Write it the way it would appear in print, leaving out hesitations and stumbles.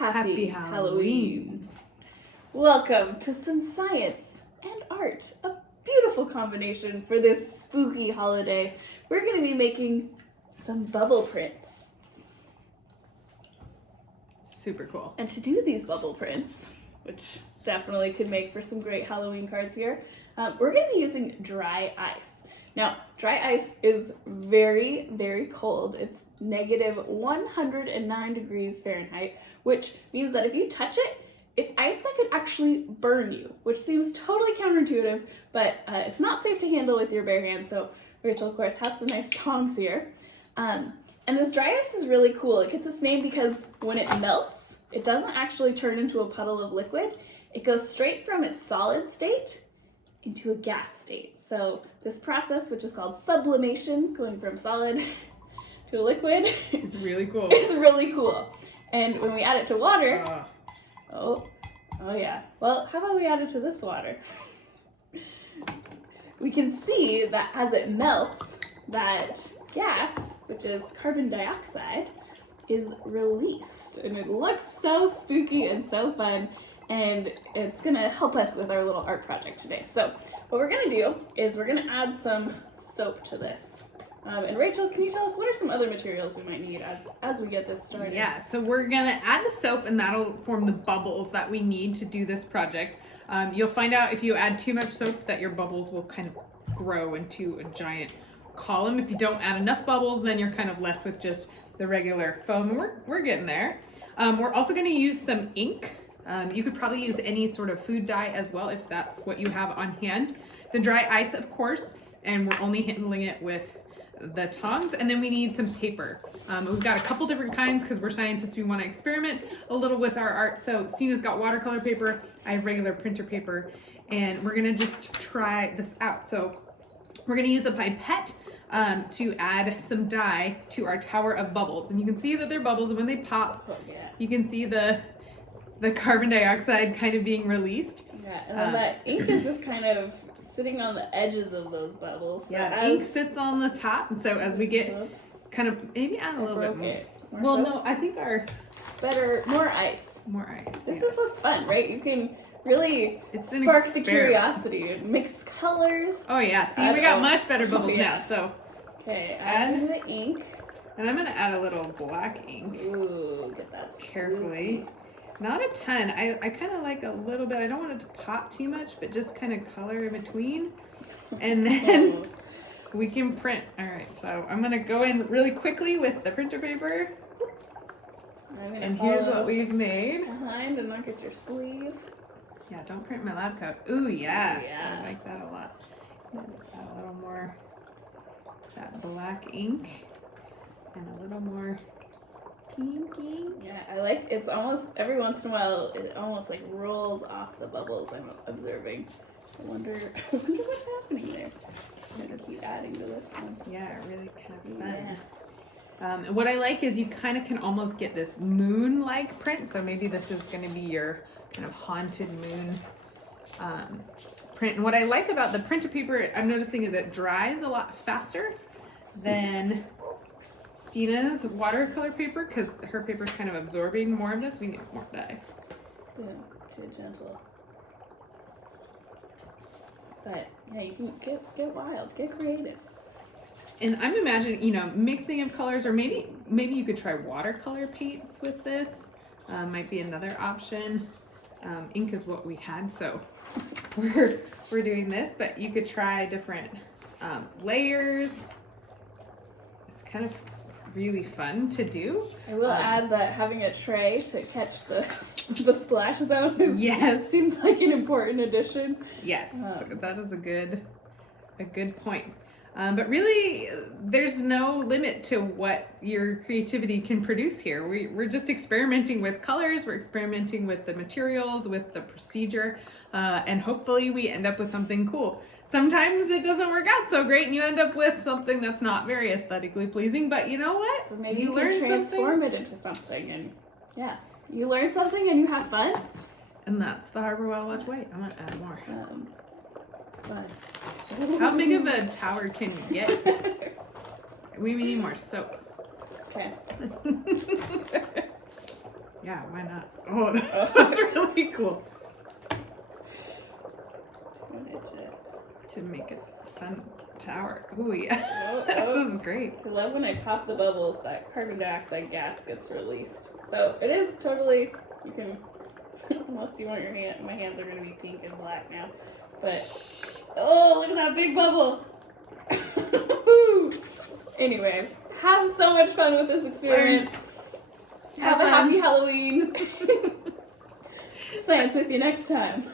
Happy Halloween. Welcome to some science and art, a beautiful combination for this spooky holiday. We're going to be making some bubble prints. Super cool. And to do these bubble prints, which definitely could make for some great Halloween cards here, we're going to be using dry ice. Now, dry ice is very, very cold. It's negative 109 degrees Fahrenheit, which means that if you touch it, it's ice that could actually burn you, which seems totally counterintuitive, but it's not safe to handle with your bare hands. So Rachel, of course, has some nice tongs here. And this dry ice is really cool. It gets its name because when it melts, it doesn't actually turn into a puddle of liquid. It goes straight from its solid state into a gas state. So this process, which is called sublimation, going from solid to a liquid, is really cool. It's really cool. And when we add it to water, oh yeah. Well, how about we add it to this water? We can see that as it melts, that gas, which is carbon dioxide, is released. And it looks so spooky and so fun. And it's gonna help us with our little art project today. So what we're gonna do is we're gonna add some soap to this. And Rachel, can you tell us what are some other materials we might need as we get this started? Yeah, so we're gonna add the soap and that'll form the bubbles that we need to do this project. You'll find out if you add too much soap that your bubbles will kind of grow into a giant column. If you don't add enough bubbles, then you're kind of left with just the regular foam. We're getting there. We're also gonna use some ink. You could probably use any sort of food dye as well if that's what you have on hand. The dry ice, of course, and we're only handling it with the tongs. And then we need some paper. We've got a couple different kinds because we're scientists. We want to experiment a little with our art. So Stena's got watercolor paper. I have regular printer paper. And we're going to just try this out. So we're going to use a pipette to add some dye to our tower of bubbles. And you can see that they're bubbles. And when they pop, you can see the carbon dioxide kind of being released. Yeah, and then that ink is just kind of sitting on the edges of those bubbles. So yeah, ink sits on the top, and so as we get kind of, maybe add a little bit more. Well, soap? No, I think more ice. More ice. This is what's fun, right? You can really spark the curiosity and mix colors. Oh yeah, see, we got much better bubbles now, so. Okay, add the ink. And I'm gonna add a little black ink. Ooh, get that carefully. Not a ton. I kind of like a little bit. I don't want it to pop too much, but just kind of color in between. And then we can print. All right, so I'm going to go in really quickly with the printer paper. And here's what we've made. Behind and look at your sleeve. Yeah, don't print my lab coat. Ooh, yeah. I like that a lot. Just add a little more that black ink and a little more pink ink. Yeah, I like it's almost every once in a while it almost like rolls off the bubbles I'm observing. I wonder what's happening there. I'm gonna keep adding to this one. Yeah, really kind of fun. Yeah. And what I like is you kind of can almost get this moon-like print. So maybe this is going to be your kind of haunted moon print. And what I like about the printer paper I'm noticing is it dries a lot faster than Stena's watercolor paper, because her paper is kind of absorbing more of this. We need more dye. Yeah, too gentle. But yeah, you can get wild, get creative. And I'm imagining, mixing of colors, or maybe you could try watercolor paints with this. Might be another option. Ink is what we had, so we're doing this. But you could try different layers. It's kind of really fun to do. I will add that having a tray to catch the splash zone seems like an important addition. Yes, that is a good point. But really, there's no limit to what your creativity can produce here. We're just experimenting with colors, we're experimenting with the materials, with the procedure, and hopefully we end up with something cool. Sometimes it doesn't work out so great and you end up with something that's not very aesthetically pleasing, but you know what? But maybe you can transform it into something, and you learn something and you have fun. And that's the Harbor Wild Watch way. I'm gonna add more. Fun. How big of a tower can you get? We need more soap. Okay. Yeah, why not? Oh, that's really cool. To make it fun tower. Ooh, yeah. This is great. I love when I pop the bubbles, that carbon dioxide gas gets released. So it is totally, you can, unless you want your hand, my hands are going to be pink and black now. But, oh, look at that big bubble. Anyways, have so much fun with this experiment. Have a happy Halloween. Science with you next time.